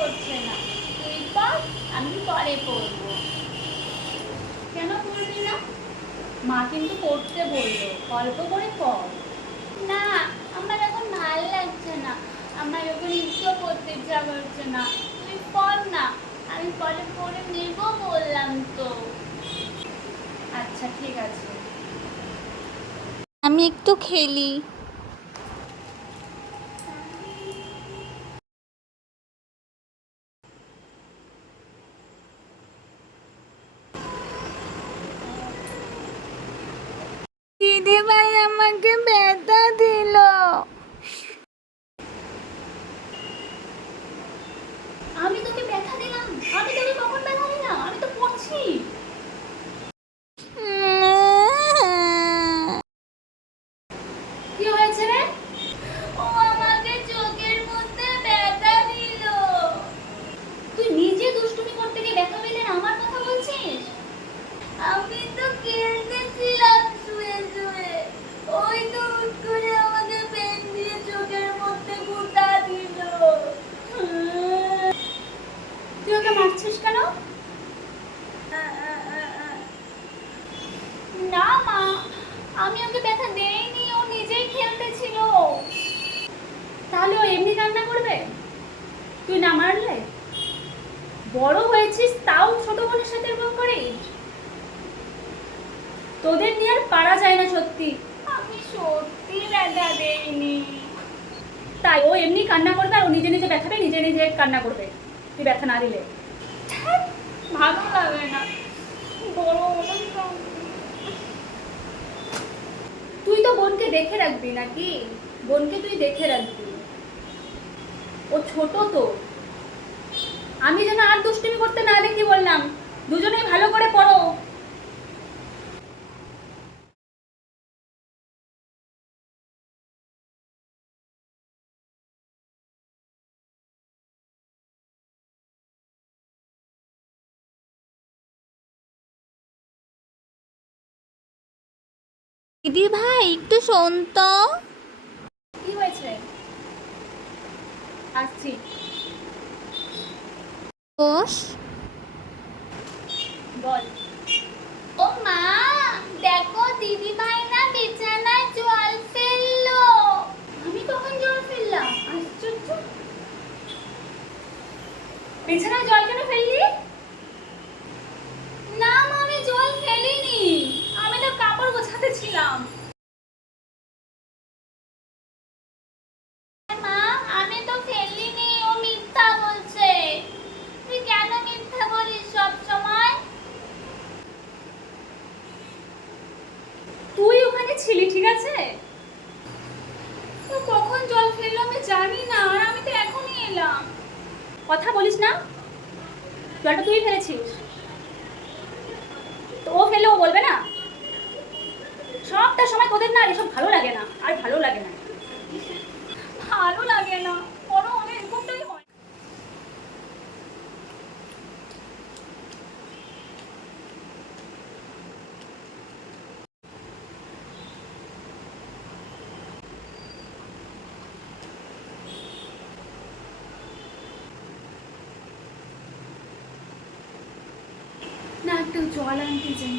করছে না। তুই পর আমি পরে পড়ব কেন পড়বি না? মা কিন্তু পড়তে বলল, অল্প করে পড়। না, আমার এখন ভালো লাগছে না। আমার এখন ইচ্ছা করতে ইচ্ছা করছে না। তুই পড় না, আমি পরে পড়ে নেব বললাম তো। আচ্ছা ঠিক আছে। আমি একটু খেলি দিদি ভাই আমাকে ব্যথা দিল আমি তোকে ব্যথা দিলাম আমি তোকে কখন ব্যথা দিলাম আমি তো পড়ছি কি হয়েছে রে ও আমাকে চোখের মধ্যে ব্যথা দিল তুই নিজে দুষ্টুমি করতে গিয়ে ব্যথা পেলেন আমার কথা বলছিস আমি তো খেলতেছিলাম শুয়ে শুয়ে ওই তো হুট করে আমাকে পেন দিয়ে চোখের মধ্যে গুঁতা দিল তুই ওকে মারছিস কেন না মা আমি ওকে ব্যথা দেইনি, ও নিজেই খেলতে ছিল। তাহলে ও এমনি কান্না করবে? তুই না মারলে? বড় হয়েছিস তাও ছোট বোনের সাথে এরকম করিস? তোদের নিয়ে আর পারা যায় না সত্যি। আমি সত্যি ব্যথা দেইনি। তাই ও এমনি কান্না করবে আর ও নিজে নিজে ব্যথাবে, নিজে নিজে কান্না করবে। তুই ব্যথা না দিলে। ভালো লাগে না। বড় হলাম তো। তুই তো বোনকে দেখে রাখবি নাকি? বোনকে তুই দেখে রাখবি। ও ছোট তো। আমি যেন আর দুষ্টুমি করতে না দেখি বললাম। দুজনেই ভালো করে পড়ো। দিদি ভাই একটু শোন তো। কি হয়েছে? আসছি। বল ও মা দেখো দিদি ভাই না বিছানায় জল ফেলল আমি কখন জল ফেললাম আশ্চর্য বিছানায় জল কেন ফেললি না মা আমি জল ফেলিনি আমি তো কাপড় গোছাতে ছিলাম মা আমি তো ফেলিনি ও মিথ্যা বলছে তুই কেন মিথ্যা বলিস সব সময় তুই ওখানে ছিলি, ঠিক আছে? কখন জল ফেলল আমি জানি না, আর আমি তো এখনই এলাম। কথা বলিস না, জলটা তুই ফেলেছিস। তো ও ফেললে ও বলবে না? সবটা সময় তোদের না এসব ভালো লাগে না, আর ভালো লাগে না বড় অনেক এরকমটাই হয় না একটু জল আনতে যাই।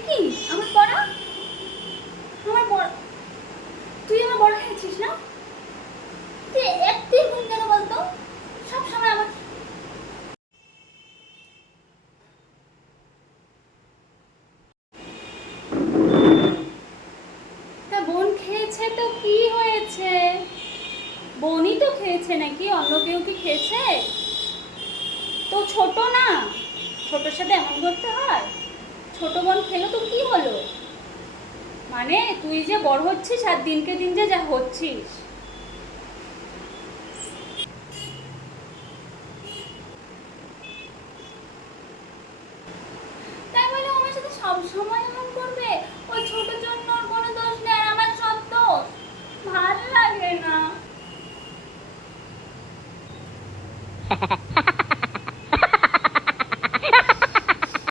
কি আমার পড়া আমার বড় তুই আমার বড় হয়েছিস না তুই একটি গুণ কেন বলতো সব সময় আমার তা বোন খেয়েছে তো কি হয়েছে বোনই তো খেয়েছে নাকি? অন্য কেউ কি খেয়েছে? তো ছোট না। ছোটোর সাথে এমন করতে হয়? ছোট বোন খেলো তো কি হলো? মানে তুই যে বড় হচ্ছিস আর দিনকে দিন যে যা হচ্ছিস। তাই বলে আমার সাথে সবসময়